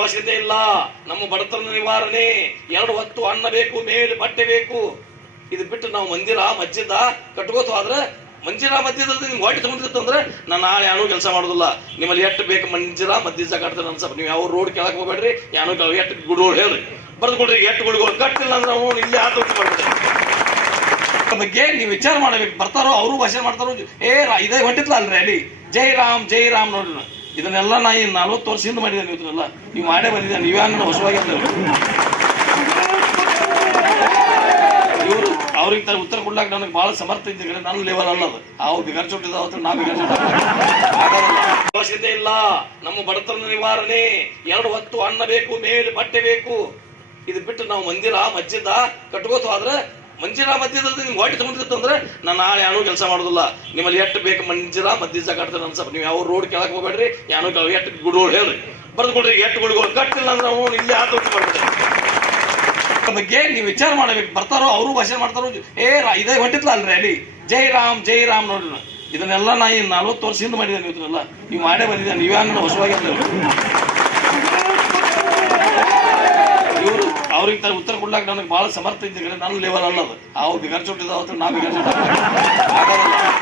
ಅವಶ್ಯಕತೆ ಇಲ್ಲ. ನಮ್ಮ ಬಡತನ ನಿವಾರಣೆ, ಎರಡು ಹೊತ್ತು ಅನ್ನ ಬೇಕು, ಮೇಲೆ ಬಟ್ಟೆ ಬೇಕು. ಇದು ಬಿಟ್ಟು ನಾವು ಮಂದಿರ ಮಜ್ಜಿದ ಕಟ್ಕೋತು ಆದ್ರೆ ಮಂಜಿರ ಮಧ್ಯದ ನಿಮ್ಗೆ ಹೊಟ್ಟೆ ಅಂದ್ರೆ ನಾನು ನಾಳೆ ಯಾನೂ ಕೆಲಸ ಮಾಡೋದಿಲ್ಲ. ನಿಮ್ಮಲ್ಲಿ ಎಷ್ಟು ಬೇಕು ಮಂಜಿರ ಮದ್ಯದ ಕಟ್ತಾನೆ ಅನ್ಸಪ್ಪ ನೀವು ಯಾವ ರೋಡ್ ಕೆಳಗೆ ಹೋಗ್ಬೇಡ್ರಿ, ಯಾನೂ ಕೆಳಗೆ ಎಷ್ಟು ಗುಡುಗಳು ಹೇಳ್ರಿ. ಬರ್ದು ಕೊಡ್ರಿ ಎಷ್ಟು ಗುಡುಗಳು ಕಟ್ಟಿಲ್ಲ ಅಂದ್ರೆ ನಾವು ಇಲ್ಲಿ ಆತೋಟಿ ಅದ್ರ ಬಗ್ಗೆ ನೀವು ವಿಚಾರ ಮಾಡಬೇಕು, ಬರ್ತಾರೋ, ಅವರು ಭಾಷೆ ಮಾಡ್ತಾರೋ, ಏ ಇದೇ ಹೊಂಟಿತ್ತಲ್ಲ ಅಲ್ಲಿ? ಜೈ ರಾಮ್ ಜೈ ರಾಮ್ ನೋಡ್ರಿ. ನಾ. ಇದನ್ನೆಲ್ಲ ನಾ ಈ ನಲ್ವತ್ತು ವರ್ಷ ಹಿಂದೆ ಮಾಡಿದ್ದೇನೆ ಇದನ್ನೆಲ್ಲ ನೀವು ಮಾಡೇ ಬಂದಿದ್ದೆ ನೀವೇ ಅನ್ನೋ ಇವರು ಅವ್ರಿಗೆ ಉತ್ತರ ಕೊಡ್ಲಾಕ ನನಗೆ ಬಹಳ ಸಮರ್ಥ ಇದ್ದಿದ್ರೆ ನನ್ನ ಲೆವೆಲ್ ಅಲ್ಲ ಅದು. ಅವ್ರು ಬಿಗರ್ ಚೊಟ್ಟಿದ ಅವತ್ತು ನಾ ಬಿಗರ್ ಅವಶ್ಯಕತೆ ಇಲ್ಲ. ನಮ್ಮ ಬಡತನ ನಿವಾರಣೆ. ಎರಡು ಹೊತ್ತು ಅನ್ನ ಬೇಕು, ಮೇಲೆ ಬಟ್ಟೆ ಬೇಕು. ಇದು ಬಿಟ್ಟು ನಾವು ಮಂದಿರ ಮಜ್ಜಿದ ಕಟ್ಕೋತು ಹೋದ್ರೆ ಮಂಜಿರ ಮದ್ಯದ ನಿಮ್ಗೆ ಹೊಟ್ಟೆ ಅಂದ್ರೆ ನಾನು ನಾಳೆ ಯಾನೂ ಕೆಲಸ ಮಾಡೋದಿಲ್ಲ. ನಿಮ್ಮಲ್ಲಿ ಎಷ್ಟು ಬೇಕು ಮಂಜಿರ ಮಧ್ಯ ಕಟ್ತಾರೆ ಅನ್ಸಪ್ಪ ನೀವು ಯಾವ ರೋಡ್ ಕೆಳಗೆ ಹೋಗ್ಬೇಡ್ರಿ ಕೆಳಗೆ ಎಷ್ಟು ಗುಡುಗಳು ಹೇಳ್ರಿ. ಬರ್ದು ಕೊಡ್ರಿ ಎಷ್ಟು ಗುಡುಗಳು. ಕಟ್ಟಿಲ್ಲ ಅಂದ್ರೆ ನಾವು ಇಲ್ಲಿ ಅದ್ರ ಬಗ್ಗೆ ನೀವು ವಿಚಾರ ಮಾಡಬೇಕು. ಬರ್ತಾರೋ, ಅವರು ಭಾಷೆ ಮಾಡ್ತಾರೋ, ಏ ಇದೇ ಹೊಂಟಿತ್ಲ ಅಲ್ರಿ ಅಲ್ಲಿ? ಜೈ ರಾಮ್ ಜೈ ರಾಮ್ ನೋಡ್ರಿ ಇದನ್ನೆಲ್ಲ ನಾ ಈ ನಲ್ವತ್ತು ವರ್ಷ ಹಿಂದೆ ಮಾಡಿದ್ದೇನೆ ಇದನ್ನೆಲ್ಲ ನೀವು ಮಾಡೇ ಬಂದಿದ್ದೆ ನೀವೇ ಹೊಸವಾಗಿ ಇವರು ಅವ್ರಿಗೆ ತ- ಉತ್ತರ ಕೊಡ್ಲಾಕ ನನಗೆ ಬಹಳ ಸಮರ್ಥ ಇದ್ದೀನಿ ನನ್ನ ಲೆವೆಲ್ ಅಲ್ಲದು. ಅವ್ರು ಬಿಗರ್ ಚೊಟ್ಟಿದ ಅವತ್ತು ನಾ ಬಿಗರ್ ಚೊಟ್ಟ